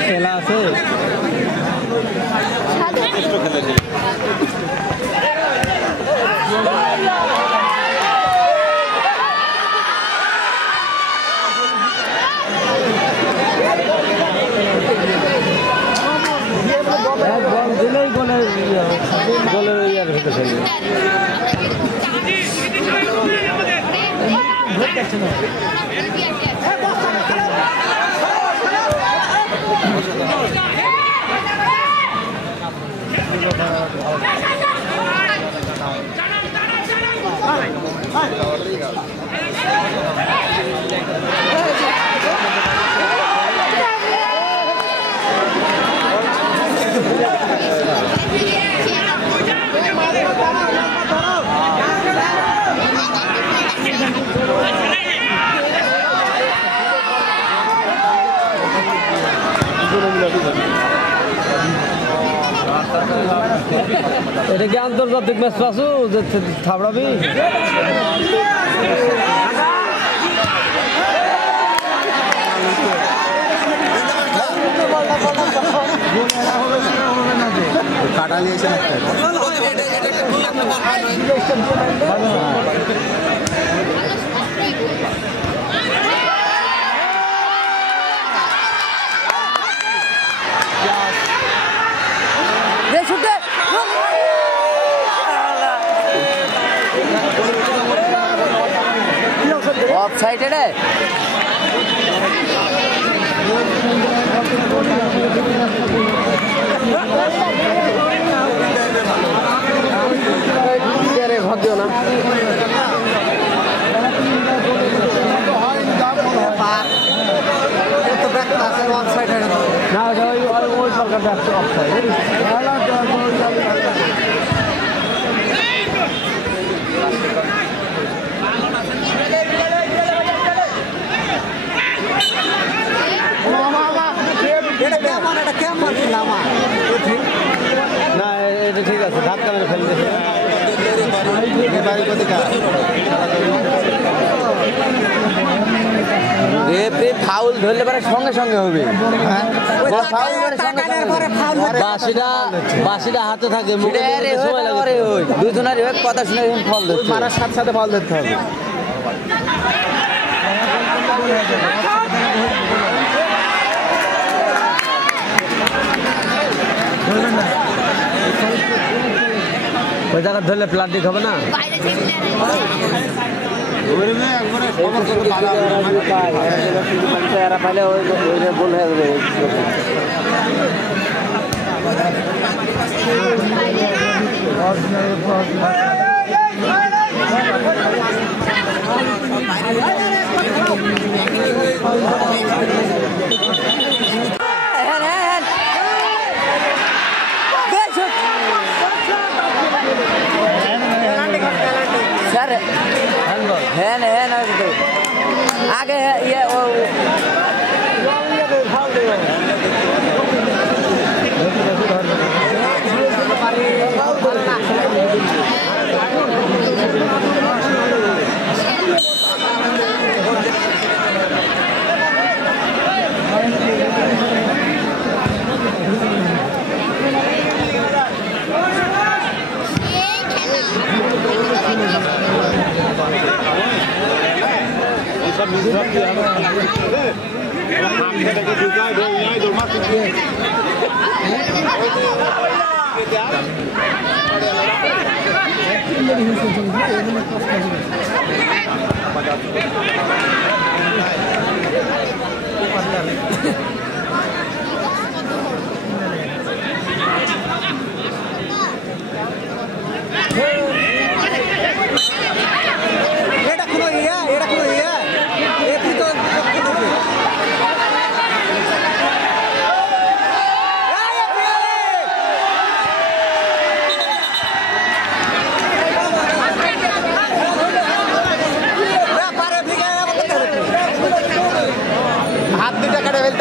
খেলা আছে দিলেই গোলের ইয়ার হতে ফেলবে এটা কি আন্তর্জাতিক ম্যাচ পাসু যে থাবড়াবি কাটা দিয়েছে Excited eh? Kere bhag diyo na. To back pass one side hai na. Na ওই সরকার back to offside. না এটা ঠিক আছে ধাক্কা মেরে ফেলতে রেফারি ফাউল ধরলে পরে সঙ্গে সঙ্গে হবে বাসিটা হাতে থাকে দুজনের কথা শুনে ফল ধরছে মারার সাথে সাথে ফল ধরতে হবে ওই জায়গা ধরলে প্লাস্টিক হবে না পাইলে গোল হয়ে যাবে सर है ना आगे ये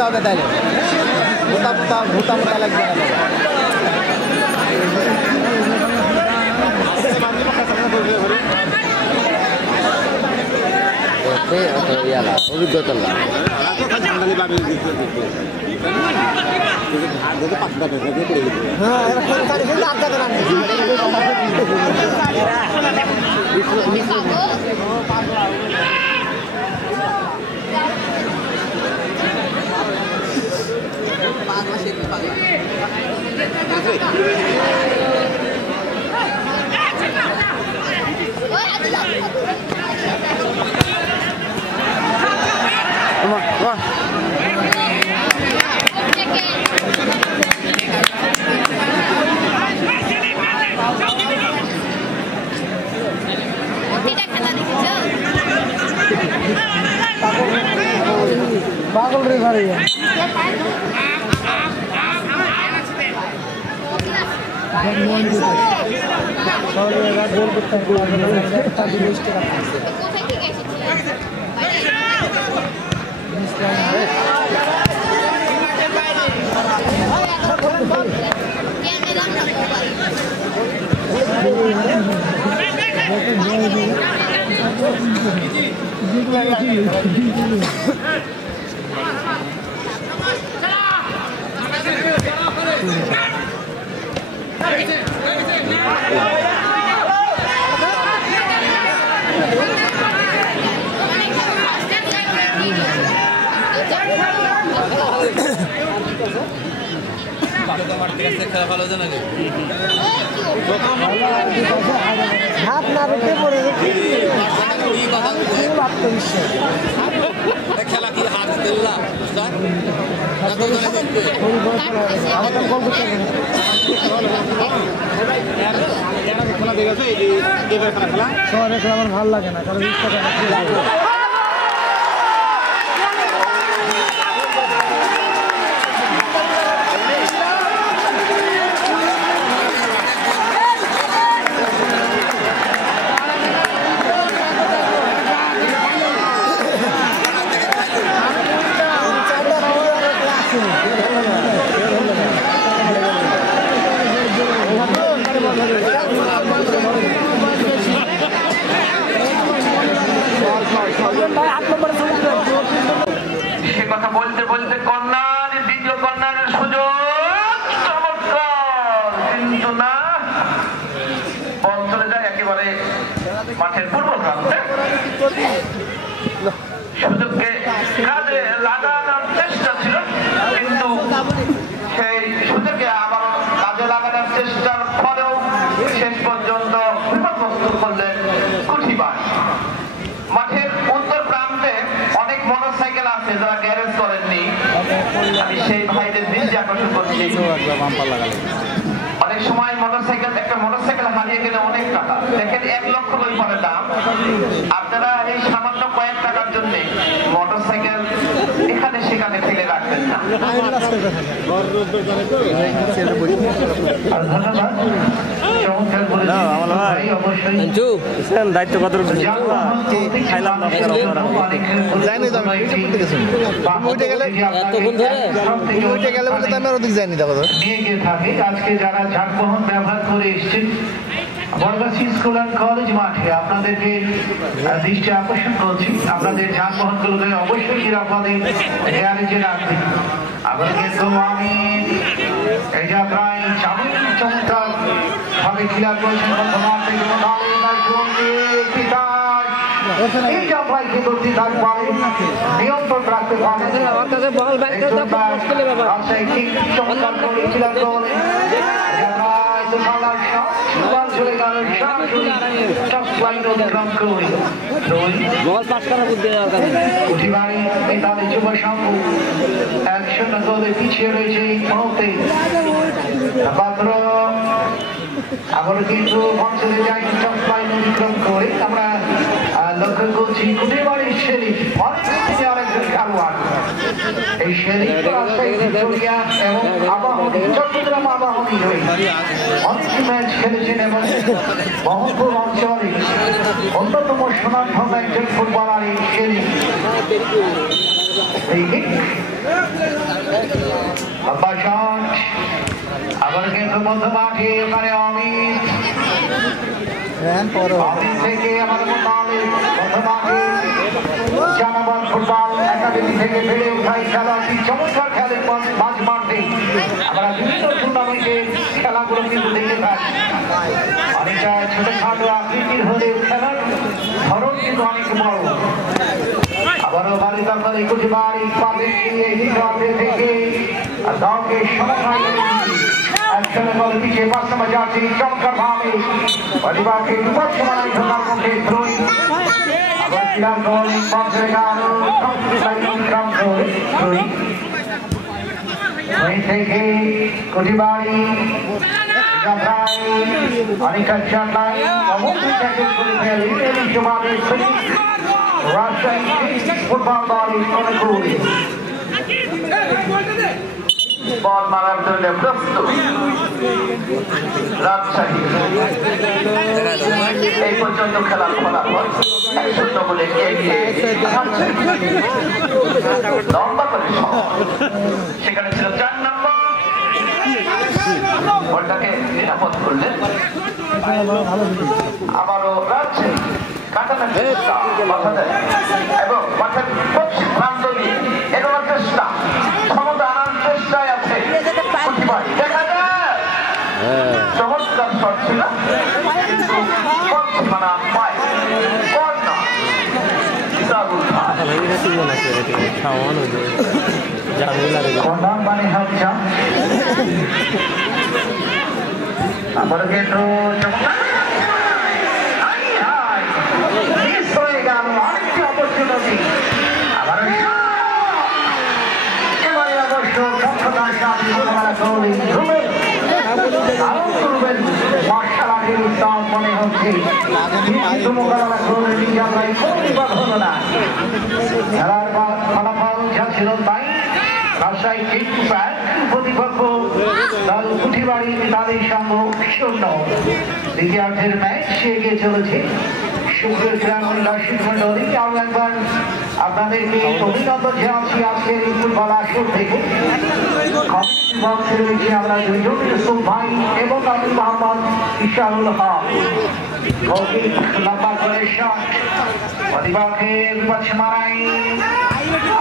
হবে তাহলে ভূতা ভূতা ভূতা লাগবে অভিজ্ঞতা লাভ পাগল রে ভাই হাত না রেখে পড়ে খেলা কি হাত দিল্লা খেলা দেখেছে খেলা শহরে খেলা আমার ভালো লাগে না কারণ সে কথা বলতে বলতে কর্নার দ্বিতীয় কর্নারের সুযোগ চমৎকার কিন্তু না বল চলে যায় একেবারে মাঠের পূর্ব প্রান্তে সুযোগকে কাজে লাগানোর চেষ্টা ছিল কিন্তু সেই সুযোগে আবার কাজে লাগানোর চেষ্টার পরেও শেষ পর্যন্ত বিপদগ্রস্ত করলেন কুঠিবাস। মাঠের উত্তর প্রান্তে অনেক মোটরসাইকেল আছে যারা গ্যারেজ করেননি, আমি সেই ভাইদের দৃষ্টি আকর্ষণ করছি। অনেক সময় একটা মোটরসাইকেল হারিয়ে গেলে অনেক টাকা, দেখেন 1 লক্ষ করে পরে দাম। আপনারা এই সামান্য কয়েক টাকার জন্য মোটরসাইকেল এখানে সেখানে ফেলে রাখবেন না। দায়িত্ব কত খাইলাম আজকে যারা যানবাহন ব্যবহার করে এসছেন বরগাছি স্কুল অ্যান্ড কলেজ মাঠে আপনাদেরকে দৃষ্টি আকর্ষণ করছি, আপনাদের যানবাহন গুলোকে অবশ্যই নিরাপদে গ্যারেজে রাখবেন। আবার কিন্তু আমি এই যাত্রায় চমৎকার ভাবে ক্লিয়ার করেছেন এই যাত্রায় কিন্তু নিয়ন্ত্রণ রাখতে পারেন। চমৎকার করে ক্লিয়ার করে পিছিয়ে রয়েছে এই মুহূর্তে পাত্র আবার কিন্তু অঞ্চলে যাই লাইন অতিক্রম করে আমরা লক্ষ্য করছি কুটিবাড়ির শেরিফ অনেকজন খেলোয়াড়। এই শেরিফ ভিক্টোরিয়া এবং আবাহনী চট্টগ্রাম আবাহনী হয়ে অনেক ম্যাচ খেলেছেন এবং মোহাম্মদপুর অঞ্চলে অন্যতম সুনামধন্য একজন ফুটবলার এই শেরিফ। আবার এখন কিন্তু মধ্যমাঠে এখানে অমিত থেকে আমাদের মধ্যমাঠে জানাবান ফুটবল একাডেমি থেকে বেড়ে ওঠাই খেলাটি চমৎকার খেলেন মাঝ মাঠে। আমরা বিভিন্ন টুর্নামেন্টে খেলাগুলো কিন্তু দেখে থাকি, অনেকটা ছোটখাটো আকৃতির হলে খেলার ধরন কিন্তু অনেক বড়। আবারও বালিকা করে কুটি বাড়ি পাবে থেকে দলকে সমন্বয় একসাথে বল দিকে পাঁচ নম্বর যাচ্ছে চমৎকার ভাবে পরিবারকে বিপদ সমাধান ধরার মধ্যে ত্রয়ী আবার ক্রীড়ার গোল পঞ্চের গান থেকে কুটি বাড়ি অনেকটা চালাই অবশ্যই করে ফেলে এই সমাজে রাজশাহী ফুটবল দলের অনুকূল বল মারার জন্য প্রস্তুত রাজশাহী। এই পর্যন্ত খেলার ফলাফল 1-0 বলে এগিয়ে লম্বা করে সেখানে ছিল 4 নম্বর, বলটাকে নিরাপদ করলেন। আবারও রাজশাহী কাটানোর চেষ্টা মাথা দেয় এবং মাঠের প্রান্ত দিয়ে এগোনোর চেষ্টা ক্ষমতা আনার চেষ্টায় আছে দেখা যায় চমৎকার শট ছিল সীমানা পায় আবার কিন্তু মনে হচ্ছে খেলার ফলাফল যা ছিল তাই রাজশাহী প্রতিপক্ষ দল কুঠিবাড়ি তাদের সঙ্গে 0 দ্বিতীয়ার্ধের ম্যাচ এগিয়ে চলেছে। সুপ্রিয় ক্রীড়াঙ্গন দর্শক মন্ডলী, আরো একবার আপনাদেরকে অভিনন্দন জানাচ্ছি আজকের এই ফুটবল আসর থেকে। বক্সে রয়েছে আমরা দুইজন ইউসুফ ভাই এবং আব্দুল মোহাম্মদ ইশারুল হক। লম্বা করে শট প্রতিপক্ষে বিপদ সীমানায়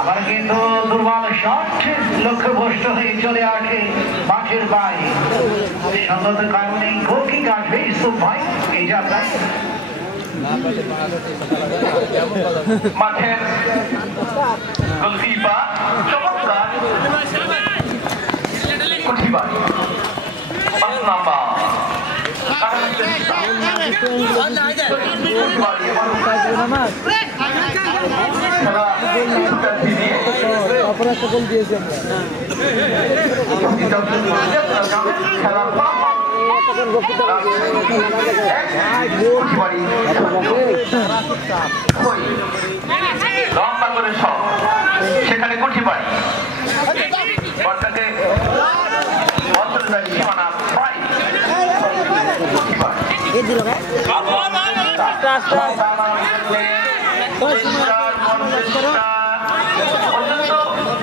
আবার কিন্তু দুর্বল শট লক্ষ্যভ্রষ্ট হয়ে চলে আসে মাঠের বাইরে। সঙ্গত কারণে গোলকিক আসবে ইউসুফ ভাই এই যাত্রায়। মাঠের গোলকিপার চমৎকার কুঠিবাড়ি 5 নাম্বার লম্বা করে সব সেখানে কুঠিবাড়ি বলটাকে সীমানা পাই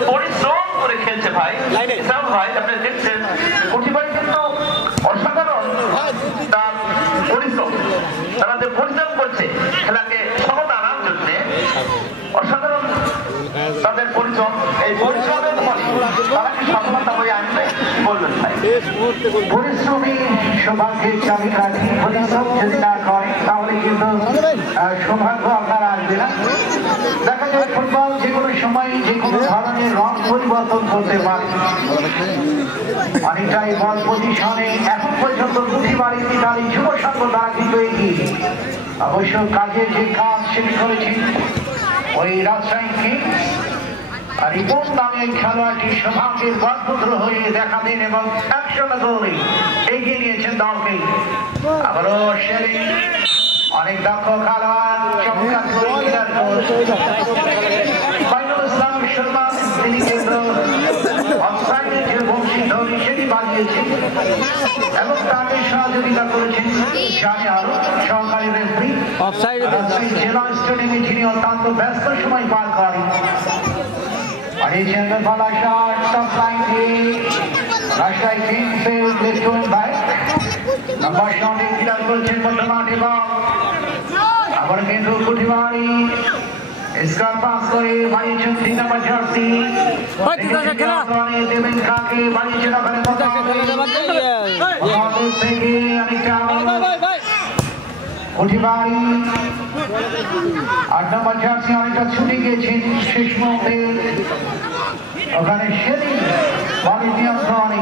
পরিশ্রম করে খেলছে ভাই ভাই আপনি দেখছেন কুঠিবাড়ি কিন্তু অসাধারণ তার পরিশ্রম, তারা যে পরিশ্রম করছে খেলাকে সমতা আনার জন্য অসাধারণ তাদের পরিশ্রম। এই পরিশ্রমের ফলে তারা কি সফলতা হয়ে আসবে বলবেন ভাই? পরিশ্রমী সৌভাগ্যের চাবিকাঠি, পরিশ্রম যদি না করে তাহলে কিন্তু সৌভাগ্য আপনার আসবে না। দেখা যায় ফুটবল যে কোনো সময় যে কোনো ধরনের রং পরিবর্তন করতে পারে। অনেকটাই বল পজিশনে এখন পর্যন্ত কুঠিবাড়ি তাদের যুব সংঘ দ্বারা কিন্তু এগিয়ে। অবশ্য কাজের যে কাজ সেটি করেছেন ওই রাজশাহী কিংস। রিপন নামে খেলোয়াড়টি সৌভাগ্যের বরপুত্র হয়ে দেখা দিন এবং 100 গোলে এগিয়ে নিয়েছেন দলকে। আবারও সেরে অনেক দক্ষ খেলোয়াড় চমৎকার ইসলাম শর্মা তিনি কিন্তু অফসাইডের যে বংশী ধনী সেটি বাজিয়েছেন এবং তাকে সহযোগিতা করেছেন জানে আরো সহকারী রেফারি জেলা স্টেডিয়ামে যিনি অত্যন্ত ব্যস্ত সময় পার করেন। রাজশাহী কিংসের লেফট ব্যাক নাম্বার 7 ক্লিয়ার করেছেন বর্তমান এবং আবার কিন্তু কুঠিবাড়ি স্কার পাস করে বাড়িয়েছেন 3 নম্বর জার্সি দেবেন কাকে বাড়িয়েছেন ওখানে কুঠিবাড়ি 8 নম্বর জার্সি অনেকটা ছুটে গিয়েছেন শেষ মুহূর্তে ওখানে সেদিন বাড়ি নিয়ন্ত্রণে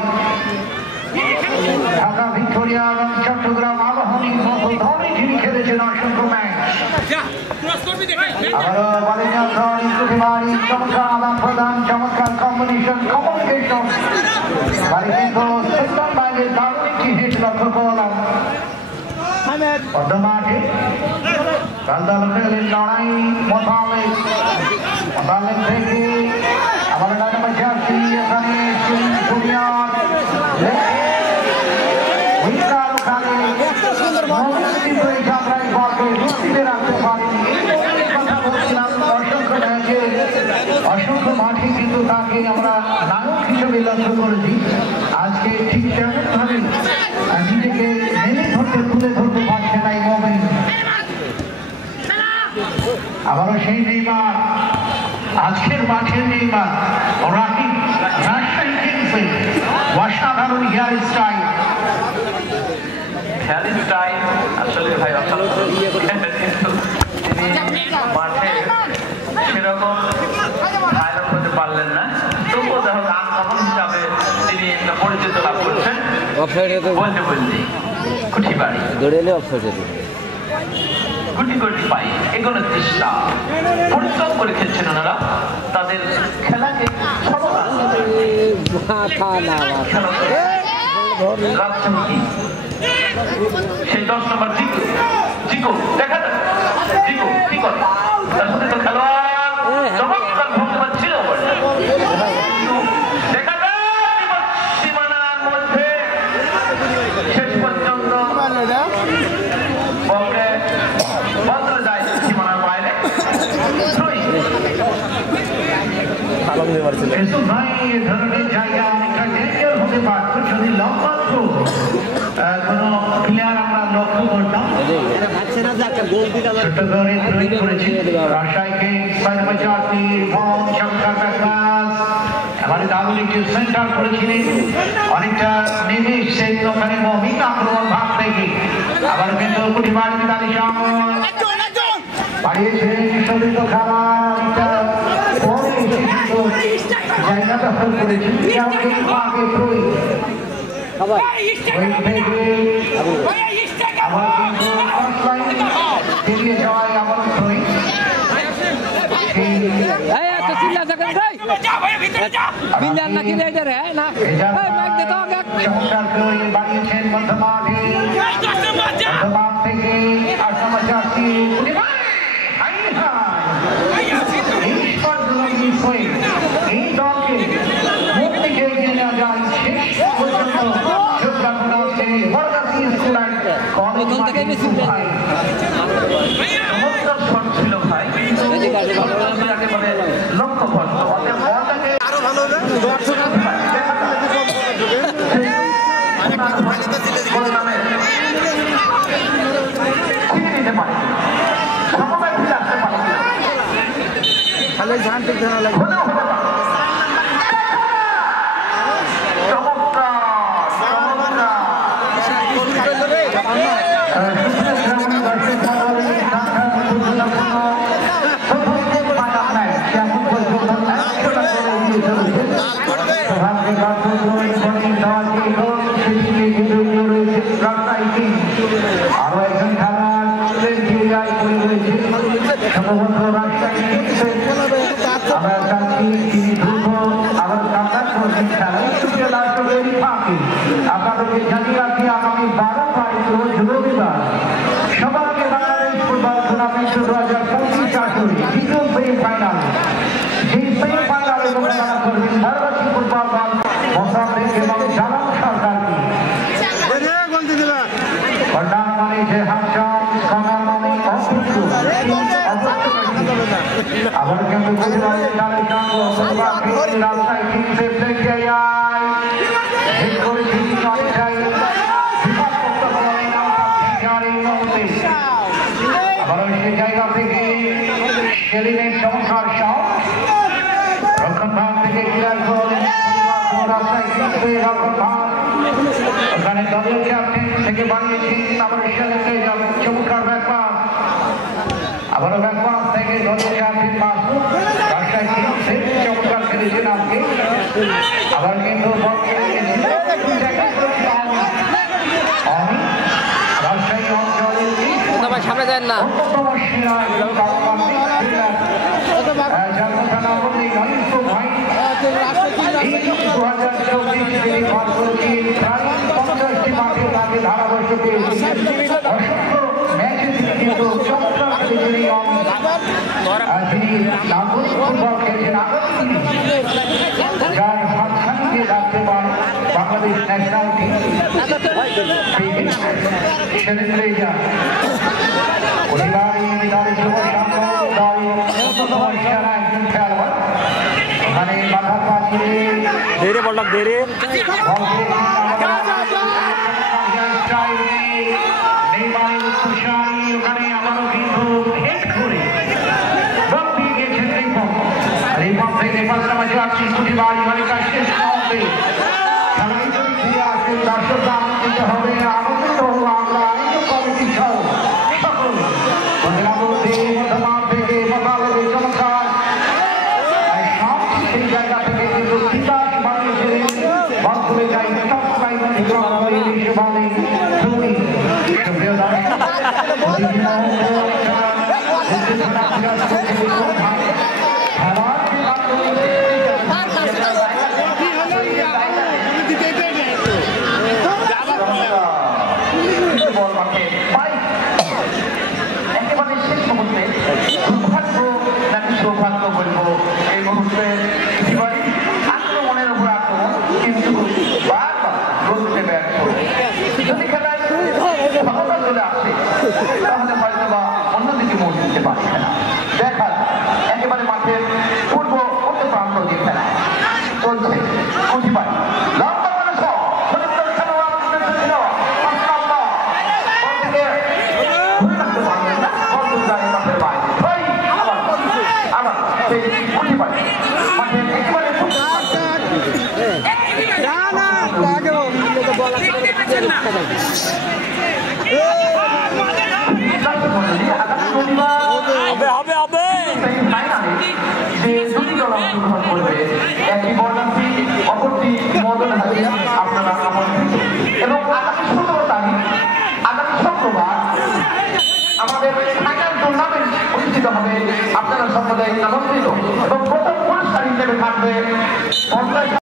ঢাকা ভিক্টোরিয়া এবং চট্টগ্রাম আবাহনীর মতো ধরনের টিম খেলেছেন অসংখ্য ম্যাচ আবারও বাড়ি নিয়ন্ত্রণে কুঠিবাড়ি চমৎকার আদান প্রদান চমৎকার কম্বিনেশন কমিউনিকেশন বাড়ি কিন্তু সেন্টার বাইরে দারুণ একটি হিট লক্ষ্য করলাম মাঠে লড়াই মোতাবেক থেকে আবার জার্সি এখানে অসংখ্য মাঠে কিন্তু তাকে আমরা নায়ক হিসেবে লক্ষ্য করেছি আজকে ঠিক তেমন ভাবে নিজেকে মেনে ধরতে তুলে ধরতে পারছে না এই মোমেন্ট আবারও সেই নেইমার আজকের মাঠের নেইমার রাকিব রাজশাহী কিংসে অসাধারণ হেয়ার স্টাইল আসলে ভাই তিনি মাঠে সেরকম হাইলাইট করতে পারলেন না তবুও দেখো আনকমন হিসাবে তিনি একটা পরিচিত লাভ করছেন বলতে বলতে কুঠিবাড়ি গুটি গুটি পাই এগুলো চেষ্টা পরিশ্রম করে খেলছেন ওনারা তাদের খেলাকে সেই 10 নম্বর জিকো দেখা যাক জিকো কি করে তার সাথে তো খেলোয়াড় চমৎকার ভূমিকা পাচ্ছিল দেখা যাক সীমানার মধ্যে শেষ পর্যন্ত বলকে বদলে যায় সীমানার বাইরে ধরনের জায়গা অনেকটা ডেঞ্জার হতে পারত যদি লম্বা কোনো প্লেয়ার আমরা লক্ষ্য করতাম ছোট করে তৈরি করেছি রাজশাহীকে এবারে দারুণ একটি সেন্টার করেছিলেন অনেকটা নিমেষ সেই ওখানে মহিত আক্রমণ ভাগ থেকে আবার কিন্তু কুঠিবাড়ি বাড়িয়েছেন সলিত খাবার জায়গা দখল করেছেন আবার কিন্তু বেরিয়ে যাওয়ায় আবার বাড়িয়েছেন মধ্যমাঠে থেকে আসাম জার্সি এই দলকে মুখ থেকে এগিয়ে নেওয়া যায় শেষ পর্যন্ত ছিল ভাই লক্ষ্য করতো আরো ভালো আরো একজন খেলোয়াড় সম্ভবত রাজশাহী আমরা চাচ্ছি তিনি দ্রুত আবার কামব্যাক করছেন খেলা আপনাদেরকে জানিয়ে রাখি আগামী 12 তারিখ রোজ রবিবার সবাইকে বাংলাদেশ ফুটবল টুর্নামেন্ট 2025 আসরে দ্বিতীয় সেমিফাইনাল সেই সেমিফাইনালে মোকাবেলা করবেন ভারতীয় ফুটবল দল মোসাম্বিক এবং জালাল সরকারকে কন্যার মানে যে হাসান কন্যার মানে আবার কিন্তু রাজশাহী কিংসের সেলিমের চমৎকার শট রক্ষণ ভাগ থেকে ক্লিয়ার করলেন রাস্তায় কিন্তু রক্ষণ ভাগ ওখানে দলীয় ক্যাপ্টেন থেকে বানিয়েছেন আবার সেলিমকে চমৎকার ব্যাকপাস আবারও ব্যাকপাস থেকে দলীয় ক্যাপ্টেন মাসুদ রাস্তায় কিন্তু চমৎকার খেলেছেন আজকে আবার কিন্তু বল খেলে গেছেন রাজশাহী অঞ্চলের সামনে যায় না অন্যতম সেরা ফুটবল খেলছেন যার হাতছানিয়ে রাখতে পারে বাংলাদেশ ন্যাশনাল টিম সেলিম পরিবারই দলের যুব সংঘ দল সেরা একজন খেলোয়াড় ওখানে মাথা পাঠিয়ে ধীরে বললাম ধীরে ওখানে আবারও কিন্তু হেড করে রং দিয়ে গিয়েছেন রিপন থেকে পাঁচটা মাঝে আসছি স্কুটি বাড়ি মালিকা শেষ মুহূর্তে খেলায় যদি ফিরে আসেন দর্শক আনন্দিত হবে আনন্দিত হবো আমরা আয়োজক কমিটি সহ সকল মধ্যমান থেকে মোকাবেলা চমৎকার সেই জায়গা থেকে কিন্তু তিতাস বানিয়েছিলেন বল তুলে যায় তিতাস লাইন বিশ্ববাদী দুই সুপ্রিয় একেবারে শেষ মুহূর্তে দুর্ভাগ্য নাকি সৌভাগ্য বলবো এই মুহূর্তে আক্রমণের উপর আক্রমণ কিন্তু বারবার গতিতে ব্যর্থ যদি খেলায় ক্ষমতা চলে আসে তাহলে হয়তো বা অন্যদিকে মন দিতে পারছে না দেখা একেবারে মাঠের পূর্ব মধ্য প্রান্ত দিয়ে খেলা চলছে কুঠিবাড়ি লম্বা করে হবে হবে একটি বর্ণার্থী অপরটি মদন হাজির আপনারা আমন্ত্রিত এবং আগামী 17 তারিখ আগামী শুক্রবার আমাদের ফাইনাল টুর্নামেন্ট অনুষ্ঠিত হবে আপনারা সকলে আমন্ত্রিত এবং প্রথম পুরস্কার হিসেবে থাকবে